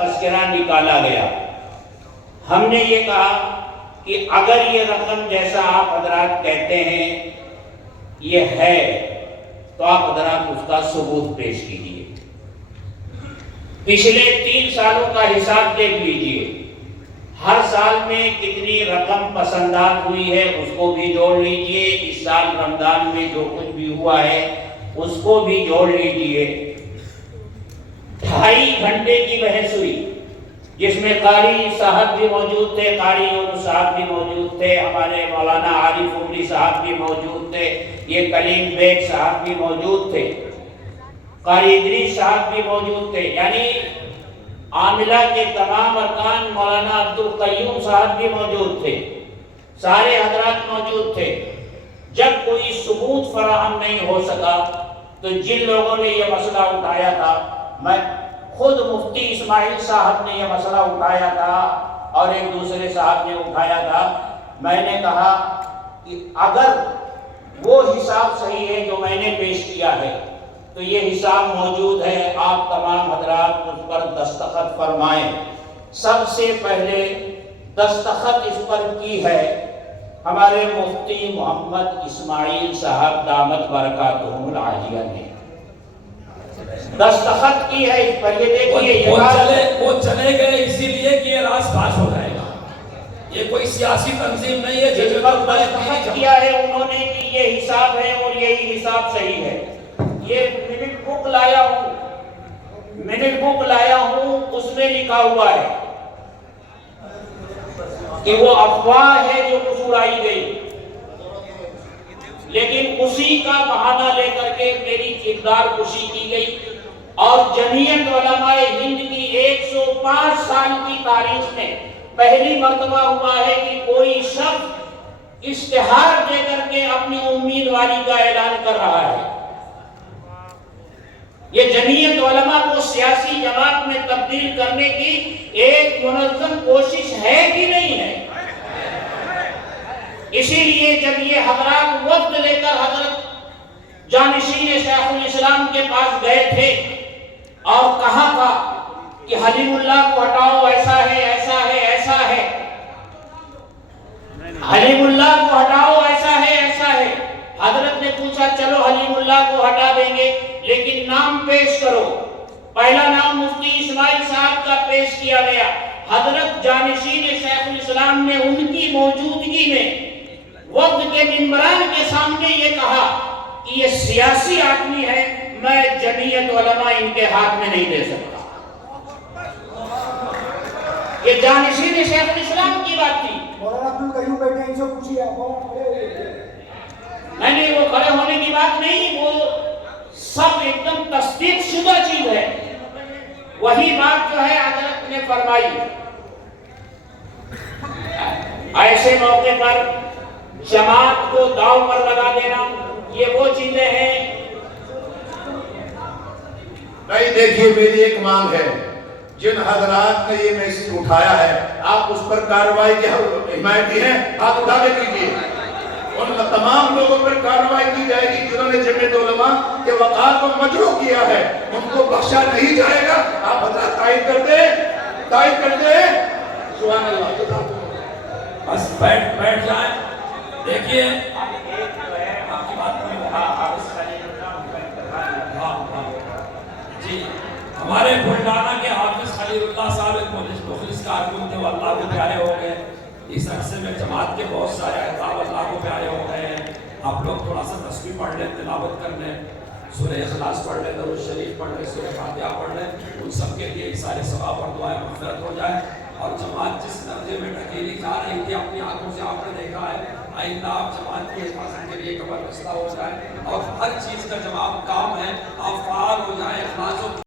تذکرہ نکالا گیا۔ ہم نے یہ کہا کہ اگر یہ رقم جیسا آپ حضرات کہتے ہیں یہ ہے تو آپ حضرات اس کا ثبوت پیش کیجیے۔ پچھلے 3 سالوں کا حساب دیکھ لیجیے، ہر سال میں کتنی رقم پسندات ہوئی ہے اس کو بھی جوڑ لیجئے، اس سال رمضان میں جو کچھ بھی ہوا ہے اس کو بھی جوڑ لیجئے۔ 2.5 گھنٹے کی بحث ہوئی جس میں قاری صاحب بھی موجود تھے، قاری یونس صاحب بھی موجود تھے، ہمارے مولانا عارف عمری صاحب بھی موجود تھے، یہ کلیم بیگ صاحب بھی موجود تھے، قاری ادریس صاحب بھی موجود تھے، یعنی عاملہ کے تمام ارکان، مولانا عبدالقیوم صاحب بھی موجود تھے، سارے حضرات موجود تھے۔ جب کوئی ثبوت فراہم نہیں ہو سکا تو جن لوگوں نے یہ مسئلہ اٹھایا تھا، میں خود مفتی اسماعیل صاحب نے یہ مسئلہ اٹھایا تھا اور ایک دوسرے صاحب نے اٹھایا تھا، میں نے کہا کہ اگر وہ حساب صحیح ہے جو میں نے پیش کیا ہے تو یہ حساب موجود ہے، آپ تمام حضرات اس پر دستخط فرمائیں۔ سب سے پہلے دستخط اس پر کی ہے ہمارے مفتی محمد اسماعیل صاحب دامت برکاتہم العالیہ نے دستخط کی ہے اس پر۔ یہ دیکھیے وہ چلے گئے اسی لیے کہ یہ راز پاس ہو جائے گا، یہ کوئی سیاسی تنظیم نہیں ہے جس پر دستخط کیا ہے انہوں نے کہ یہ حساب ہے اور یہی حساب صحیح ہے۔ یہ منٹ بک لایا ہوں، اس میں لکھا ہوا ہے کہ وہ افواہ ہے جو کچھ اڑائی گئی، لیکن اسی کا بہانہ لے کر کے میری کردار کشی کی گئی، اور جمعیت علماء ہند کی 105 سال کی تاریخ میں پہلی مرتبہ ہوا ہے کہ کوئی شخص اشتہار دے کر کے اپنی امیدواری کا اعلان کر رہا ہے۔ یہ جمعیت علماء کو سیاسی جماعت میں تبدیل کرنے کی ایک منظم کوشش ہے کہ نہیں ہے؟ اسی لیے جب یہ حضرات وفد لے کر حضرت جانشین شیخ الاسلام کے پاس گئے تھے اور کہا تھا کہ حلیم اللہ کو ہٹاؤ، ایسا ہے ایسا ہے ایسا ہے، حلیم اللہ کو ہٹاؤ، ایسا ہے ایسا ہے، حضرت نے پوچھا چلو حلیم اللہ کو ہٹا دیں گے لیکن نام پیش کرو۔ پہلا نام مفتی اسماعیل صاحب کا پیش کیا گیا۔ حضرت جانشین شیخ الاسلام نے ان کی موجودگی میں وفد کے ممبران کے سامنے یہ کہا کہ یہ سیاسی آدمی ہے، میں جمعیت علماء ان کے ہاتھ میں نہیں دے سکتا۔ یہ جانشین شیخ الاسلام کی بات تھی۔ نہیں وہ کھڑے ہونے کی بات نہیں، وہ سب ایک دم تصدیق شدہ چیز ہے۔ وہی بات جو ہے حضرت نے فرمائی۔ ایسے موقع پر جماعت کو داؤ پر لگا دینا، یہ وہ چیزیں ہیں۔ نہیں دیکھیے، میری ایک مانگ ہے، جن حضرات نے یہ میسج اٹھایا ہے آپ اس پر کارروائی کی حمایتی ہیں، ہاتھ اٹھا کے کیجیے۔ ان تمام لوگوں پر کارروائی کی جائے گی جنہوں نے جمعیت علماء کے وقار کو مجروح کیا ہے، ان کو بخشا نہیں جائے گا۔ آپ حضرات تائید کرتے ہیں۔ سبحان اللہ۔ بس بیٹھ جائیں۔ دیکھیے آپ کی بات جی، ہمارے بلڈانا کے حافظ خلیل اللہ صاحب ایک مخلص کارکن تھے، وہ اللہ کو پیارے ہو گئے۔ اس عرصے میں جماعت کے بہت سارے احباب اللہ کو پیارے ہو گئے ہیں۔ آپ لوگ تھوڑا سا تسبیح پڑھ لیں، تلاوت کر لیں، سورہ اخلاص پڑھ لیں، درود شریف پڑھ لیں، سورہ فاتحہ پڑھ لیں، ان سب کے لیے سارے ثواب اور دعائیں مغفرت ہو جائے۔ اور جماعت جس درجے میں ڈھکیلی جا رہی تھی اپنی آنکھوں سے آپ نے دیکھا ہے، آئندہ آپ جماعت کی حفاظت کے لیے کمر بستہ ہو جائیں، اور ہر چیز کا جب آپ کام ہے آپ فعال ہو جائیں، اخلاص و